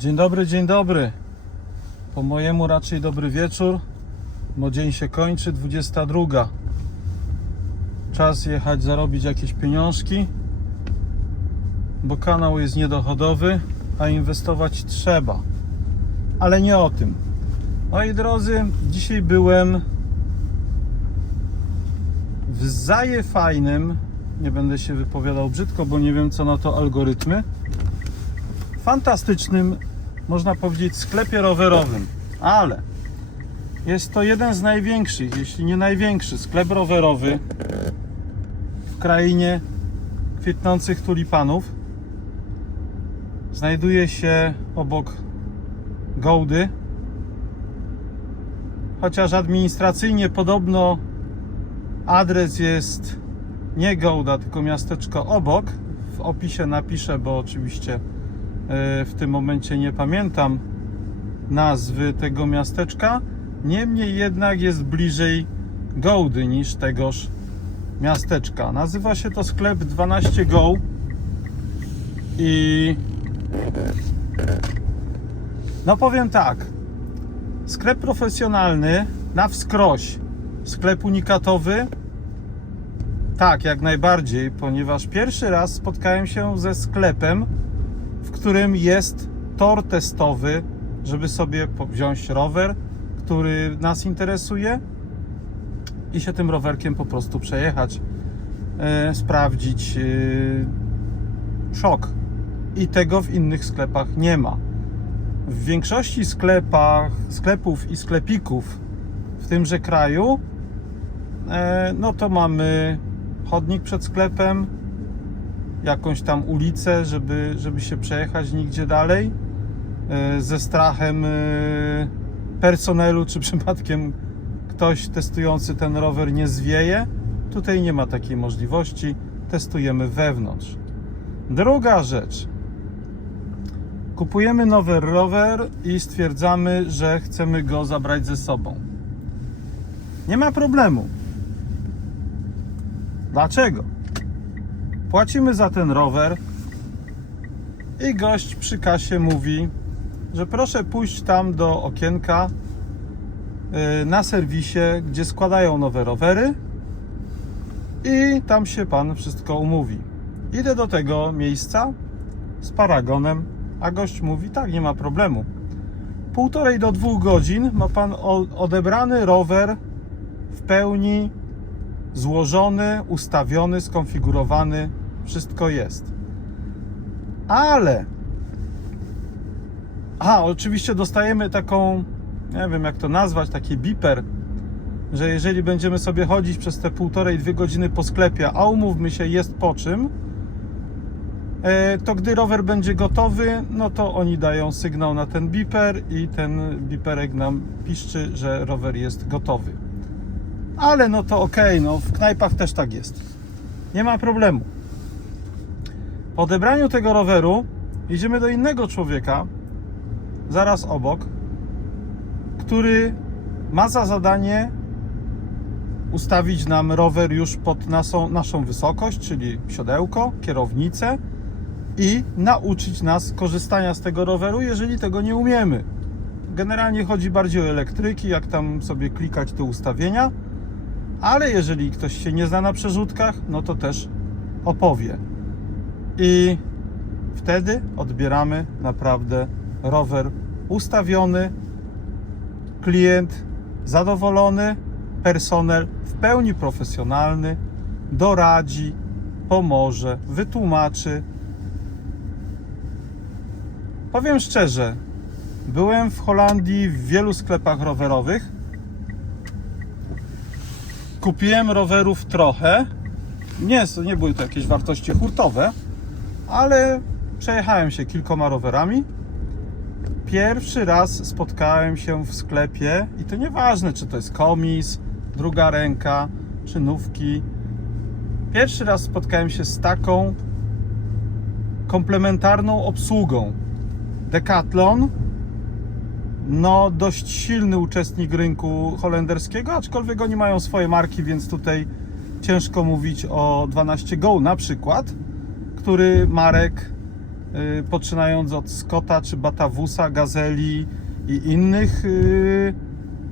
Dzień dobry, dzień dobry. Po mojemu raczej dobry wieczór, bo dzień się kończy, 22. Czas jechać zarobić jakieś pieniążki, bo kanał jest niedochodowy, a inwestować trzeba. Ale nie o tym. Moi drodzy, dzisiaj byłem w zaje fajnym, nie będę się wypowiadał brzydko, bo nie wiem co na to algorytmy, fantastycznym, można powiedzieć, sklepie rowerowym, ale jest to jeden z największych, jeśli nie największy sklep rowerowy w krainie kwitnących tulipanów. Znajduje się obok Gołdy, chociaż administracyjnie podobno adres jest nie Gołda, tylko miasteczko obok. W opisie napiszę, bo oczywiście w tym momencie nie pamiętam nazwy tego miasteczka. Niemniej jednak jest bliżej Gołdy niż tegoż miasteczka. Nazywa się to sklep 12 Go i no powiem tak. Sklep profesjonalny na wskroś. Sklep unikatowy. Tak, jak najbardziej, ponieważ pierwszy raz spotkałem się ze sklepem, w którym jest tor testowy, żeby sobie wziąć rower, który nas interesuje i się tym rowerkiem po prostu przejechać, e, sprawdzić e, szok. I tego w innych sklepach nie ma. W większości sklepach, sklepów i sklepików w tymże kraju, e, no to mamy chodnik przed sklepem, jakąś tam ulicę, żeby, żeby się przejechać nigdzie dalej, e, ze strachem e, personelu, czy przypadkiem ktoś testujący ten rower nie zwieje. Tutaj nie ma takiej możliwości, testujemy wewnątrz. Druga rzecz. Kupujemy nowy rower i stwierdzamy, że chcemy go zabrać ze sobą. Nie ma problemu. Dlaczego? Płacimy za ten rower i gość przy kasie mówi, że proszę pójść tam do okienka yy, na serwisie, gdzie składają nowe rowery i tam się pan wszystko umówi. Idę do tego miejsca z paragonem, a gość mówi, tak, nie ma problemu. Półtorej do dwóch godzin ma pan odebrany rower w pełni złożony, ustawiony, skonfigurowany, wszystko jest. Ale a, oczywiście dostajemy taką, nie wiem jak to nazwać, taki biper, że jeżeli będziemy sobie chodzić przez te półtorej, dwie godziny po sklepie, a umówmy się, jest po czym, e, to gdy rower będzie gotowy, no to oni dają sygnał na ten biper i ten biperek nam piszczy, że rower jest gotowy. Ale no to okej, no w knajpach też tak jest. Nie ma problemu. Po odebraniu tego roweru idziemy do innego człowieka, zaraz obok, który ma za zadanie ustawić nam rower już pod naszą, naszą wysokość, czyli siodełko, kierownicę i nauczyć nas korzystania z tego roweru, jeżeli tego nie umiemy. Generalnie chodzi bardziej o elektryki, jak tam sobie klikać te ustawienia, ale jeżeli ktoś się nie zna na przerzutkach, no to też opowie. I wtedy odbieramy naprawdę rower ustawiony, klient zadowolony, personel w pełni profesjonalny, doradzi, pomoże, wytłumaczy. Powiem szczerze, byłem w Holandii w wielu sklepach rowerowych. Kupiłem rowerów trochę. Nie, nie były to jakieś wartości hurtowe, ale przejechałem się kilkoma rowerami. Pierwszy raz spotkałem się w sklepie i to nieważne, czy to jest komis, druga ręka, czy nówki. Pierwszy raz spotkałem się z taką komplementarną obsługą. Decathlon, no dość silny uczestnik rynku holenderskiego, aczkolwiek oni mają swoje marki, więc tutaj ciężko mówić o 12 Go na przykład, który Marek y, poczynając od Scotta czy Batawusa, Gazeli i innych, y,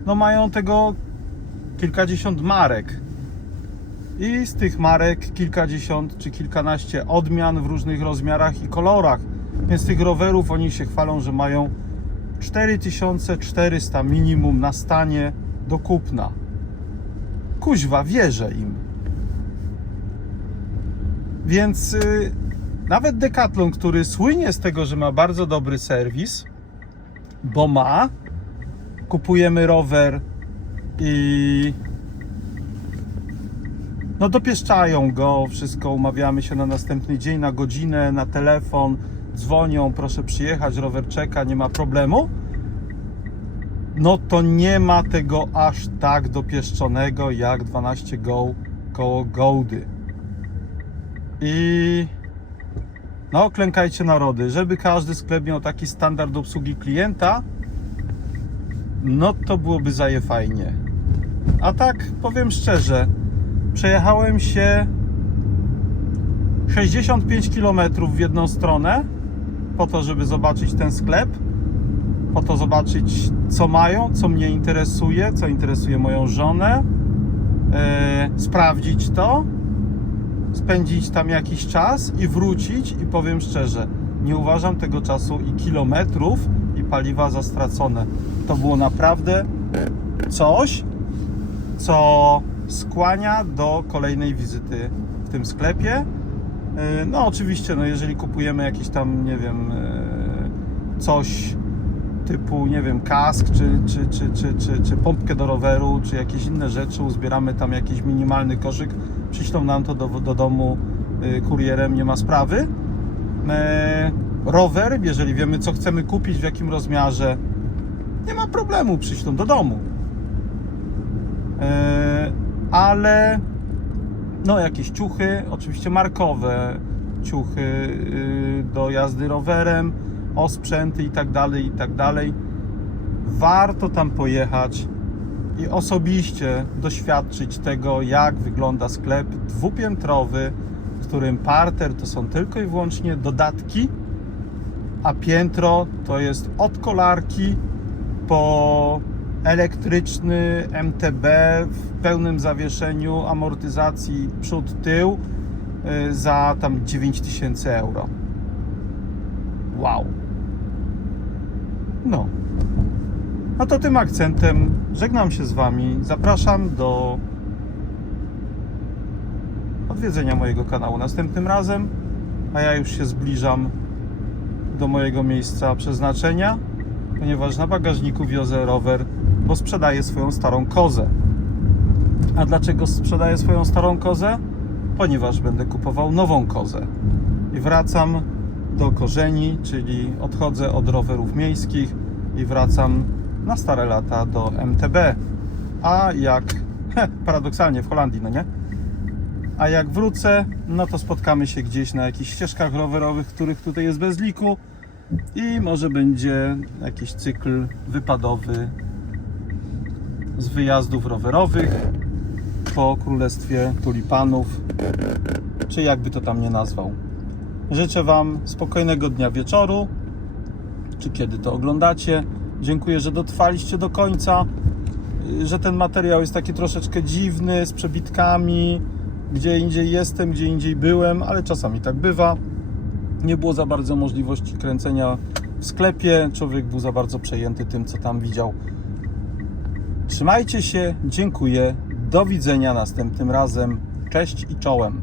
no mają tego kilkadziesiąt marek. I z tych marek kilkadziesiąt czy kilkanaście odmian w różnych rozmiarach i kolorach. Więc tych rowerów oni się chwalą, że mają 4400 minimum na stanie do kupna. Kuźwa, wierzę im. Więc y, nawet Decathlon, który słynie z tego, że ma bardzo dobry serwis, bo ma, kupujemy rower i no dopieszczają go, wszystko, umawiamy się na następny dzień, na godzinę, na telefon, dzwonią, proszę przyjechać, rower czeka, nie ma problemu. No to nie ma tego aż tak dopieszczonego jak 12 Go koło Gołdy. I no klękajcie narody, żeby każdy sklep miał taki standard obsługi klienta, no to byłoby zaje fajnie. A tak powiem szczerze, przejechałem się 65 km w jedną stronę po to, żeby zobaczyć ten sklep, po to zobaczyć co mają, co mnie interesuje, co interesuje moją żonę, e, sprawdzić to, spędzić tam jakiś czas i wrócić i powiem szczerze, nie uważam tego czasu i kilometrów i paliwa za stracone. To było naprawdę coś, co skłania do kolejnej wizyty w tym sklepie. Yy, No oczywiście, no jeżeli kupujemy jakiś tam, nie wiem, yy, coś typu, nie wiem, kask, czy, czy, czy, czy, czy, czy pompkę do roweru, czy jakieś inne rzeczy, uzbieramy tam jakiś minimalny koszyk, przyślą nam to do, do domu yy, kurierem, nie ma sprawy. Yy, Rower, jeżeli wiemy co chcemy kupić, w jakim rozmiarze, nie ma problemu, przyślą do domu. E, ale no jakieś ciuchy, oczywiście markowe, ciuchy y, do jazdy rowerem, osprzęty i tak dalej, i tak dalej. Warto tam pojechać i osobiście doświadczyć tego, jak wygląda sklep dwupiętrowy, w którym parter to są tylko i wyłącznie dodatki, a piętro to jest od kolarki po elektryczny MTB w pełnym zawieszeniu, amortyzacji przód, tył y, za tam 9000 euro. Wow. No. No to tym akcentem żegnam się z Wami. Zapraszam do odwiedzenia mojego kanału następnym razem, a ja już się zbliżam do mojego miejsca przeznaczenia, ponieważ na bagażniku wiozę rower, bo sprzedaję swoją starą kozę. A dlaczego sprzedaję swoją starą kozę? Ponieważ będę kupował nową kozę. I wracam do korzeni, czyli odchodzę od rowerów miejskich i wracam na stare lata do MTB. A jak, paradoksalnie w Holandii, no nie? A jak wrócę, no to spotkamy się gdzieś na jakichś ścieżkach rowerowych, których tutaj jest bez liku i może będzie jakiś cykl wypadowy z wyjazdów rowerowych po Królestwie Tulipanów, czy jakby to tam nie nazwał. Życzę Wam spokojnego dnia wieczoru, czy kiedy to oglądacie. Dziękuję, że dotrwaliście do końca, że ten materiał jest taki troszeczkę dziwny, z przebitkami, gdzie indziej jestem, gdzie indziej byłem, ale czasami tak bywa. Nie było za bardzo możliwości kręcenia w sklepie, człowiek był za bardzo przejęty tym, co tam widział. Trzymajcie się, dziękuję, do widzenia następnym razem. Cześć i czołem.